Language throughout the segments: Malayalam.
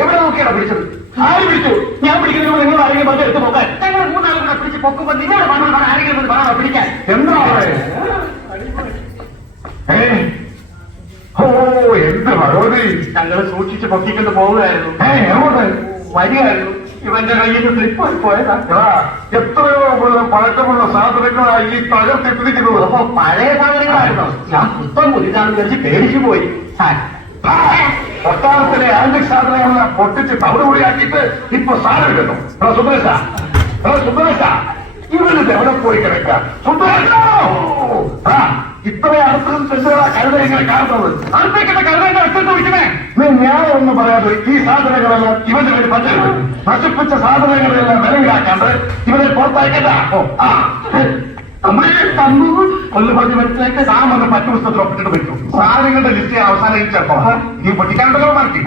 എവിടെ നോക്കിയാണോ പിടിച്ചത്? ആര് പിടിച്ചു? ഞാൻ പിടിക്കുന്നതിന് നിങ്ങൾ ആരെങ്കിലും പറഞ്ഞ് എടുത്ത് പോകാൻ? ഞങ്ങൾ മൂന്നാളും കൂടെ പിടിച്ച് പൊക്കുമ്പോൾ നിങ്ങളുടെ പണം ആരെങ്കിലും പണോ പിടിക്കാൻ? എന്താ ഓ എന്ത് ഭഗവതി, ഞങ്ങൾ സൂക്ഷിച്ച് പൊക്കിക്കൊണ്ട് പോവുകയായിരുന്നു. എങ്ങോട്ട് വരികയായിരുന്നു. ഇവന്റെ കയ്യിൽ നിന്ന് സ്ലിപ്പായി പോയതാ. എത്രയോ പഴക്കമുള്ള സാധനങ്ങളായി ഈ തകർത്തിട്ടിരിക്കുന്നത്. അപ്പൊ പഴയ സാധനങ്ങളായിരുന്നു. ഞാൻ പുത്തം പുതിയതാണെന്ന് വിചാരിച്ച് പേടിച്ചു പോയി. കൊട്ടാരത്തിലെ ആന്റിക് സാധനങ്ങളെല്ലാം പൊട്ടിച്ച് തവിടുപൊടിയാക്കിയിട്ട് ഇപ്പൊ സാധനം കിട്ടും. സുന്ദരേശ, സുന്ദരേശ, ഇവരിത് എവിടെ പോയി കിടക്കാം? സുന്ദരേശ, ഇത്രയും അടുത്തതും ചെല്ലുകളാ കരുത ഇങ്ങനെ കാണുന്നത്. അടുത്തേക്കിന്റെ കരുതന്റെ അടുത്ത് വിളിക്കണേ. നീ ന്യായം ഒന്നും പറയാതെ ഈ സാധനങ്ങളെല്ലാം ഇവന്റെ പേര് പറ്റരുത്. നശിപ്പിച്ച സാധനങ്ങളെല്ലാം വിലയിലാക്കാണ്ട് ഇവരെ പുറത്തയക്കണ്ട. കൊല്ലു പറഞ്ഞ് മനസ്സിലാക്കി സാമൊന്ന് പറ്റു പുസ്തകത്തിൽ ഒപ്പിട്ടിട്ട് പറ്റൂ. സാധനങ്ങളുടെ ലിസ്റ്റ് അവസാനം ചേർക്കോ. നീ പൊട്ടിക്കാണ്ടല്ലോ മാറ്റി.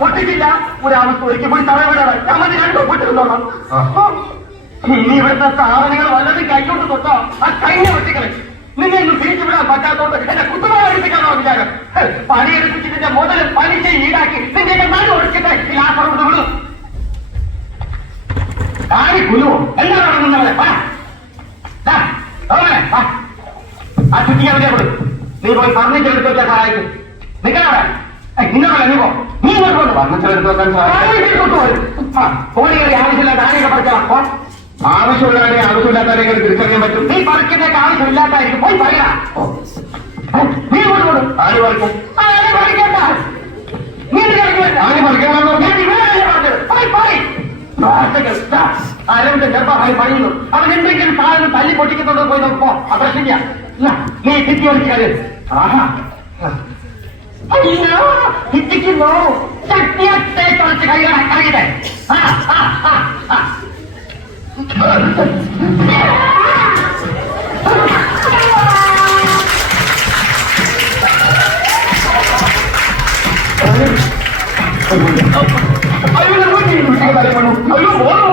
പൊട്ടിക്കില്ല. ഒരവസ്ഥ ഒരിക്കൽ പോയി തലവിടാതെ രണ്ടോ പൊട്ടിരുന്നോളാം. ഇനി ഇവിടുത്തെ സാധനങ്ങൾ വല്ലതും കൈകൊണ്ട് തൊട്ടോ ആ കൈനെ വെട്ടിക്കളെ. നിന്നെ ഒന്ന് തിരിച്ചുവിടാൻ പറ്റാത്തോണ്ട് എന്നെ കുത്തുമായി എടുപ്പിക്കാനോ വിചാരം? പണിയെടുപ്പിച്ചിട്ട് മുതൽ പലിശ ഈടാക്കി നിന്റെ നാട് ഒഴിച്ചിട്ട് ലാഭം വിടും. ആരി കുലുവോ എന്താണ് നടന്നവരെ? ആ ചുറ്റിക്കാൻ വേണ്ടി വിടും. നീ പോയി ഫർണിച്ചർ എടുത്ത് വെച്ചാൽ സഹായിക്കും. നിങ്ങളവിടെ നിങ്ങളല്ല നീ പോ. നീ ഇങ്ങോട്ട് കൊണ്ട് ഫർണിച്ചർ എടുത്ത് വെക്കാൻ സഹായിക്കും. കോഴികളെ ആവശ്യമില്ലാത്ത ആരെയൊക്കെ പഠിച്ചാൽ ആവശ്യമുള്ളവരെ ആവശ്യമില്ലാത്തവരെ തിരിച്ചറിയാൻ പറ്റും. നീ പറിക്കുന്നേക്ക് ആവശ്യമില്ലാത്തായിരിക്കും. പോയി പറയാ. നീ കൊണ്ട് കൊടും. ആര് പറിക്കും? ആര് പറിക്കണ്ട. നീ ആര് പറിക്കണമെന്നോ ആരോഗ്യ ഗർഭമായി പണിയുന്നു. അവൻ എന്തെങ്കിലും സാധനം തല്ലി പൊട്ടിക്കുന്നുണ്ടോ പോയി നോക്കുമ്പോ അപ്രശ്നിക്ക. നീ ഭിത്തി ഒളിക്കാതെ. ആഹാ അയ്യോ ഭിത്തിക്കുന്നു. ശക്തിയത്തെ കുറച്ച് കൈകളെ ഇറങ്ങിട്ടെ. അയ്യോ ഓരോ